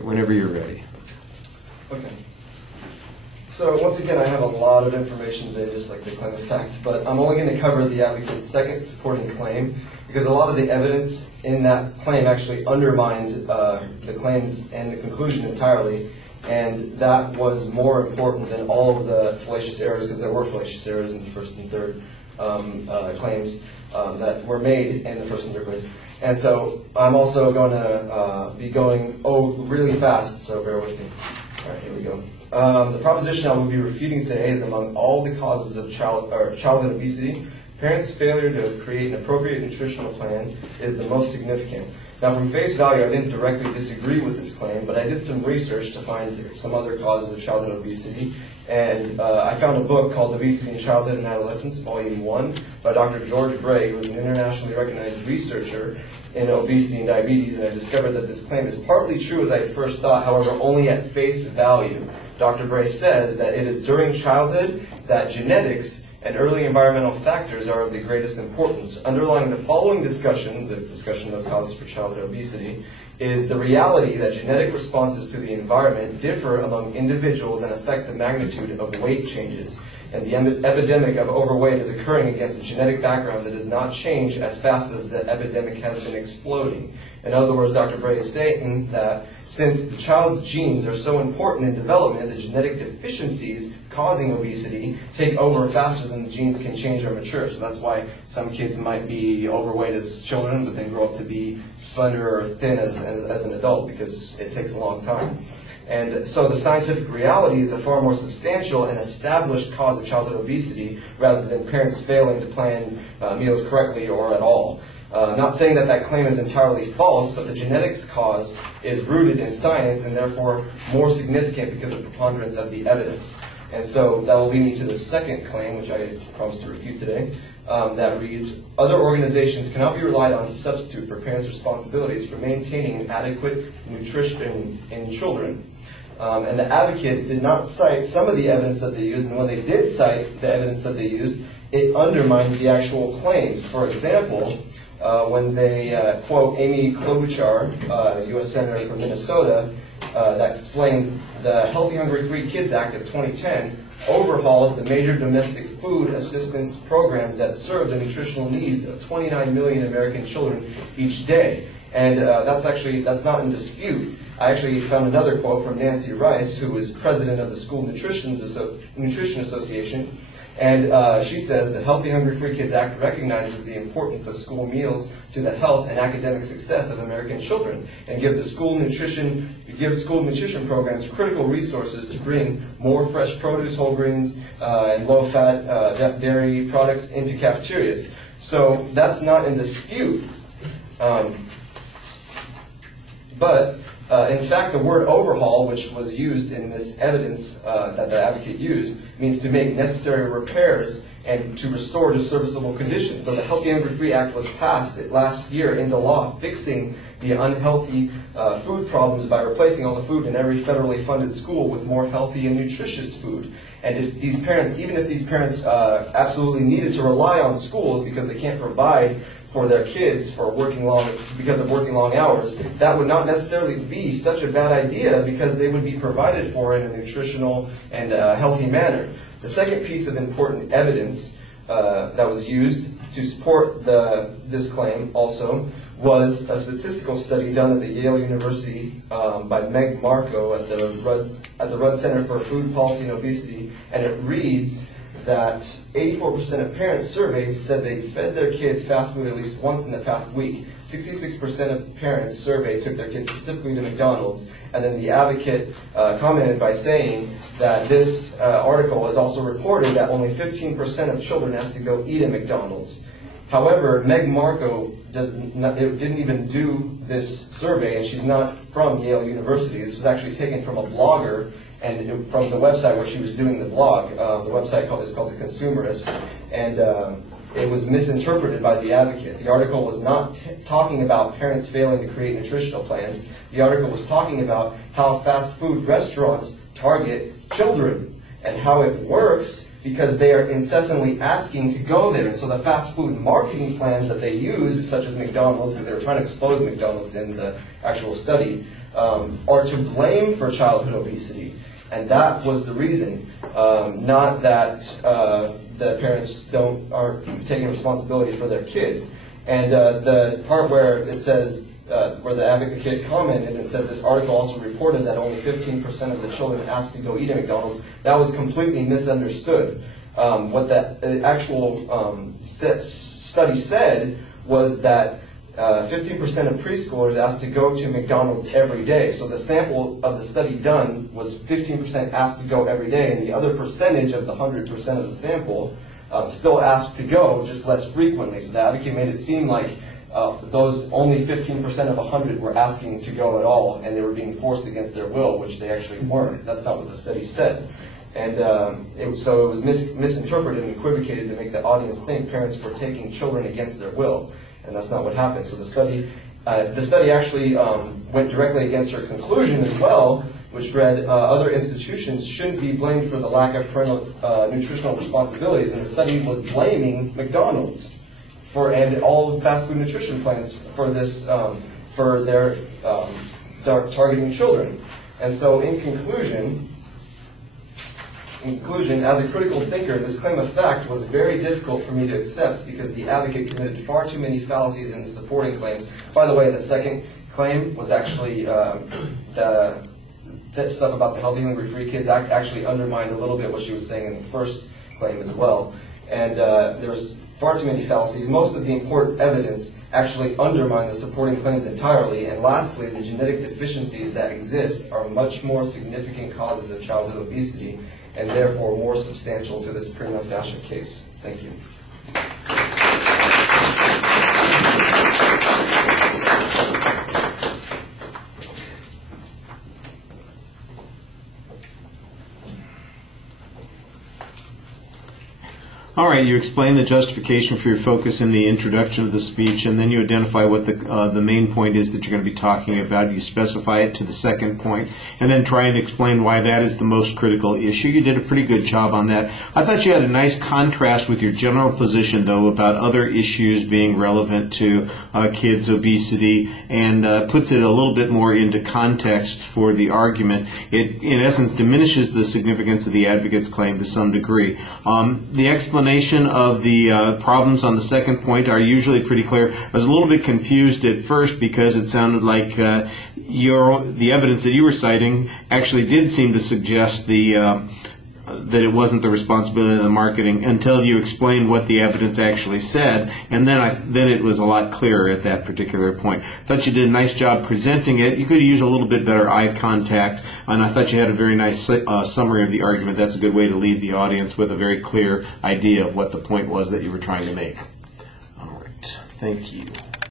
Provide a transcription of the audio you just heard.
right, whenever you're ready. Okay. So once again, I have a lot of information today, just like the claim of facts, but I'm only going to cover the advocate's second supporting claim, because a lot of the evidence in that claim actually undermined the claims and the conclusion entirely, and that was more important than all of the fallacious errors, because there were fallacious errors in the first and third claims that were made in the first and third claims. And so I'm also going to be going really fast, so bear with me. All right, here we go. The proposition I will be refuting today is among all the causes of childhood obesity, parents' failure to create an appropriate nutritional plan is the most significant. Now, from face value, I didn't directly disagree with this claim, but I did some research to find some other causes of childhood obesity, and I found a book called Obesity in Childhood and Adolescence, Volume 1, by Dr. George Bray, who is an internationally recognized researcher in obesity and diabetes, and I discovered that this claim is partly true as I first thought, however, only at face value. Dr. Bray says that it is during childhood that genetics and early environmental factors are of the greatest importance. Underlying the following discussion, the discussion of causes for childhood obesity, is the reality that genetic responses to the environment differ among individuals and affect the magnitude of weight changes. And the epidemic of overweight is occurring against a genetic background that does not change as fast as the epidemic has been exploding. In other words, Dr. Bray is saying that since the child's genes are so important in development, the genetic deficiencies causing obesity take over faster than the genes can change or mature. So that's why some kids might be overweight as children, but then grow up to be slender or thin as an adult, because it takes a long time. And so the scientific reality is a far more substantial and established cause of childhood obesity rather than parents failing to plan meals correctly or at all. Not saying that that claim is entirely false, but the genetics cause is rooted in science and therefore more significant because of the preponderance of the evidence. And so that will lead me to the second claim, which I promised to refute today, that reads, other organizations cannot be relied on to substitute for parents' responsibilities for maintaining an adequate nutrition in children. And the advocate did not cite some of the evidence that they used, and when they did cite the evidence that they used, it undermined the actual claims. For example, when they quote Amy Klobuchar, U.S. Senator from Minnesota, that explains the Healthy, Hungry, Free Kids Act of 2010 overhauls the major domestic food assistance programs that serve the nutritional needs of 29 million American children each day. And that's not in dispute. I actually found another quote from Nancy Rice, who is president of the School Nutrition Association, and she says the Healthy, Hungry, Free Kids Act recognizes the importance of school meals to the health and academic success of American children, and gives school nutrition programs critical resources to bring more fresh produce, whole grains, and low-fat dairy products into cafeterias. So that's not in dispute. But in fact, the word overhaul, which was used in this evidence that the advocate used, means to make necessary repairs and to restore to serviceable conditions. So the Healthy, Hungry, Free Act was passed last year into law, fixing the unhealthy food problems by replacing all the food in every federally funded school with more healthy and nutritious food. And if these parents, even if these parents absolutely needed to rely on schools because they can't provide for their kids because of working long hours, that would not necessarily be such a bad idea because they would be provided for in a nutritional and healthy manner. The second piece of important evidence that was used to support this claim also was a statistical study done at the Yale University by Meg Marco at the Rudd Center for Food Policy and Obesity, and it reads that 84% of parents surveyed said they fed their kids fast food at least once in the past week. 66% of parents surveyed took their kids specifically to McDonald's. And then the advocate commented by saying that this article has also reported that only 15% of children asked to go eat at McDonald's. However, Meg Marco didn't even do this survey, and she's not from Yale University. This was actually taken from a blogger and from the website where she was doing the blog. The website is called The Consumerist, and it was misinterpreted by the advocate. The article was not talking about parents failing to create nutritional plans. The article was talking about how fast food restaurants target children and how it works because they are incessantly asking to go there. And so the fast food marketing plans that they use, such as McDonald's, because they were trying to expose McDonald's in the actual study, are to blame for childhood obesity. And that was the reason, not that the parents aren't taking responsibility for their kids. And the part where it says, where the advocate commented and said this article also reported that only 15% of the children asked to go eat at McDonald's, that was completely misunderstood. What the actual study said was that 15% of preschoolers asked to go to McDonald's every day. So the sample of the study done was 15% asked to go every day, and the other percentage of the 100% of the sample still asked to go, just less frequently. So the advocate made it seem like those only 15% of 100 were asking to go at all, and they were being forced against their will, which they actually weren't. That's not what the study said. And so it was misinterpreted and equivocated to make the audience think parents were taking children against their will, and that's not what happened. So the study actually went directly against her conclusion as well, which read, other institutions shouldn't be blamed for the lack of parental nutritional responsibilities, and the study was blaming McDonald's and all fast food nutrition plans for this, for their targeting children. And so in conclusion, as a critical thinker, this claim of fact was very difficult for me to accept because the advocate committed far too many fallacies in the supporting claims. By the way, the second claim was actually that stuff about the Healthy, Hungry, Free kids actually undermined a little bit what she was saying in the first claim as well. And there's far too many fallacies. Most of the important evidence actually undermine the supporting claims entirely. And lastly, the genetic deficiencies that exist are much more significant causes of childhood obesity and therefore more substantial to this prima facie case. Thank you. All right, you explain the justification for your focus in the introduction of the speech, and then you identify what the main point is that you're going to be talking about. You specify it to the second point, and then try and explain why that is the most critical issue. You did a pretty good job on that. I thought you had a nice contrast with your general position, though, about other issues being relevant to kids' obesity, and puts it a little bit more into context for the argument. It, in essence, diminishes the significance of the advocate's claim to some degree. The explanation of the problems on the second point are usually pretty clear. I was a little bit confused at first because it sounded like the evidence that you were citing actually did seem to suggest that it wasn't the responsibility of the marketing until you explained what the evidence actually said, and then it was a lot clearer at that particular point. I thought you did a nice job presenting it. You could use a little bit better eye contact, and I thought you had a very nice summary of the argument. That's a good way to leave the audience with a very clear idea of what the point was that you were trying to make. All right. Thank you.